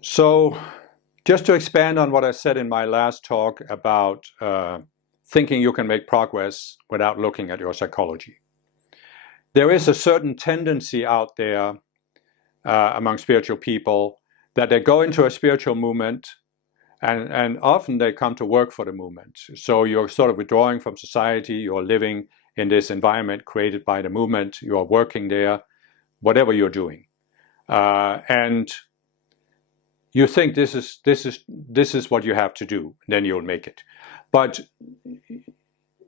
So just to expand on what I said in my last talk about thinking you can make progress without looking at your psychology. There is a certain tendency out there among spiritual people that they go into a spiritual movement and often they come to work for the movement. So you're sort of withdrawing from society, you're living in this environment created by the movement, you're working there, whatever you're doing. And you think this is what you have to do, then you'll make it. But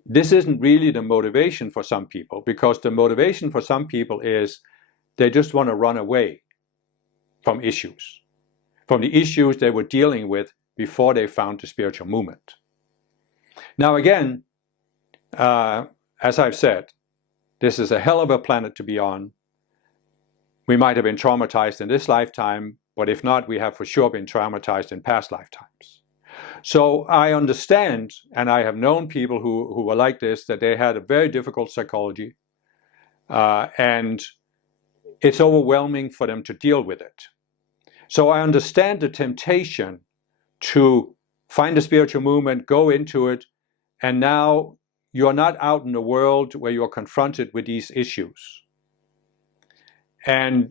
this isn't really the motivation for some people, because the motivation for some people is they just want to run away from issues, from the issues they were dealing with before they found the spiritual movement. Now again, as I've said, this is a hell of a planet to be on. We might have been traumatized in this lifetime, but if not, we have for sure been traumatized in past lifetimes. So I understand, and I have known people who were like this, that they had a very difficult psychology, and it's overwhelming for them to deal with it. So I understand the temptation to find a spiritual movement, go into it, and now you're not out in the world where you're confronted with these issues. And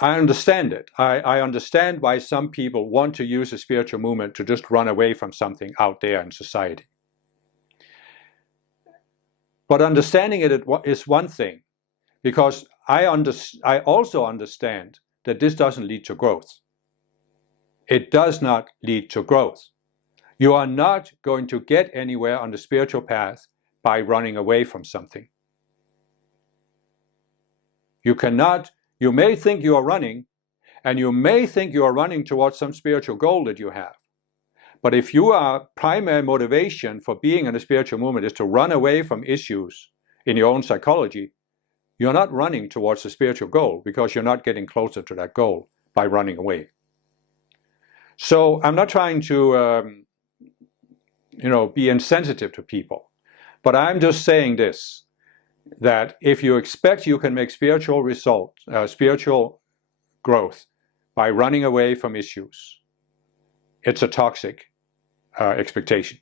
I understand it. I understand why some people want to use a spiritual movement to just run away from something out there in society. But understanding it is one thing, because I also understand that this doesn't lead to growth. It does not lead to growth. You are not going to get anywhere on the spiritual path by running away from something. You cannot. You may think you are running, and you may think you are running towards some spiritual goal that you have. But if your primary motivation for being in a spiritual movement is to run away from issues in your own psychology, you're not running towards the spiritual goal, because you're not getting closer to that goal by running away. So I'm not trying to be insensitive to people, but I'm just saying this, that if you expect you can make spiritual growth by running away from issues, it's a toxic expectation.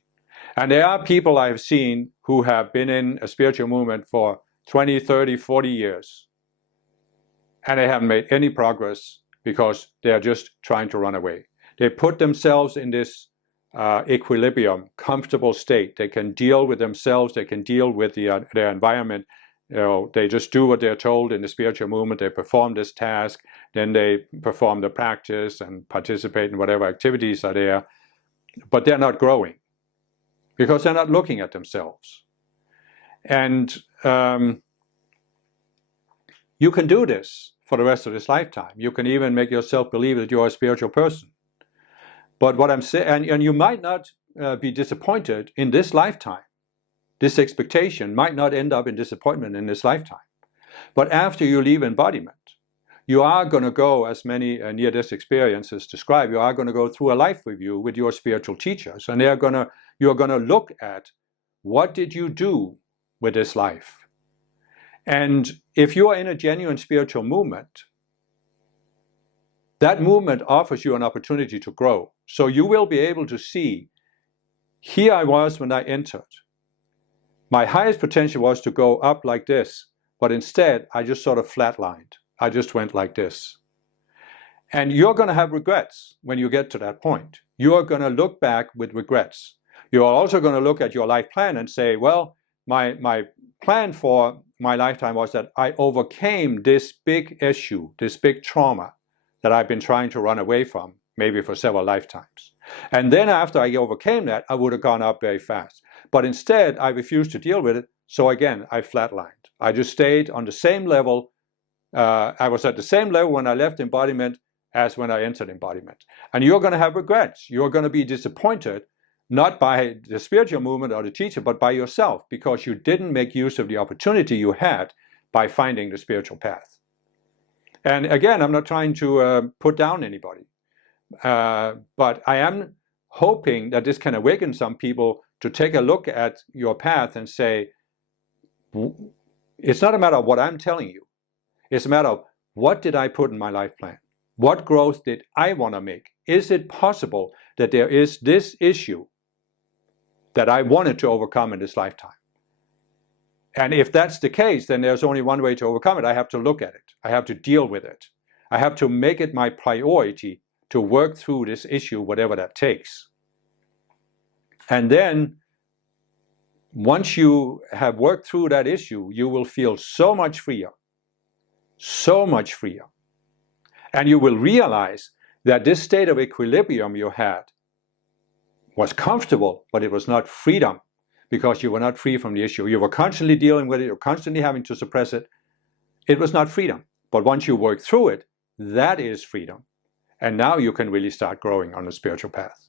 And there are people I've seen who have been in a spiritual movement for 20, 30, 40 years, and they haven't made any progress because they're just trying to run away. They put themselves in this equilibrium, comfortable state. They can deal with themselves, they can deal with their environment. They just do what they're told in the spiritual movement. They perform this task, then they perform the practice and participate in whatever activities are there, but they're not growing because they're not looking at themselves. And you can do this for the rest of this lifetime. You can even make yourself believe that you're a spiritual person. But what I'm saying, and you might not be disappointed in this lifetime. This expectation might not end up in disappointment in this lifetime. But after you leave embodiment, you are going to go, as many near-death experiences describe, you are going to go through a life review with your spiritual teachers. And you're going to look at, what did you do with this life? And if you are in a genuine spiritual movement, that movement offers you an opportunity to grow. So you will be able to see, here I was when I entered. My highest potential was to go up like this, but instead I just sort of flatlined. I just went like this. And you're going to have regrets when you get to that point. You're going to look back with regrets. You're also going to look at your life plan and say, well, my plan for my lifetime was that I overcame this big issue, this big trauma that I've been trying to run away from, maybe for several lifetimes. And then after I overcame that, I would have gone up very fast. But instead, I refused to deal with it. So again, I flatlined. I just stayed on the same level. I was at the same level when I left embodiment as when I entered embodiment. And you're going to have regrets. You're going to be disappointed, not by the spiritual movement or the teacher, but by yourself, because you didn't make use of the opportunity you had by finding the spiritual path. And again, I'm not trying to put down anybody, but I am hoping that this can awaken some people to take a look at your path and say, it's not a matter of what I'm telling you. It's a matter of, what did I put in my life plan? What growth did I want to make? Is it possible that there is this issue that I wanted to overcome in this lifetime? And if that's the case, then there's only one way to overcome it. I have to look at it. I have to deal with it. I have to make it my priority to work through this issue, whatever that takes. And then, once you have worked through that issue, you will feel so much freer. So much freer. And you will realize that this state of equilibrium you had was comfortable, but it was not freedom, because you were not free from the issue. You were constantly dealing with it, you're constantly having to suppress it. It was not freedom. But once you work through it, that is freedom. And now you can really start growing on the spiritual path.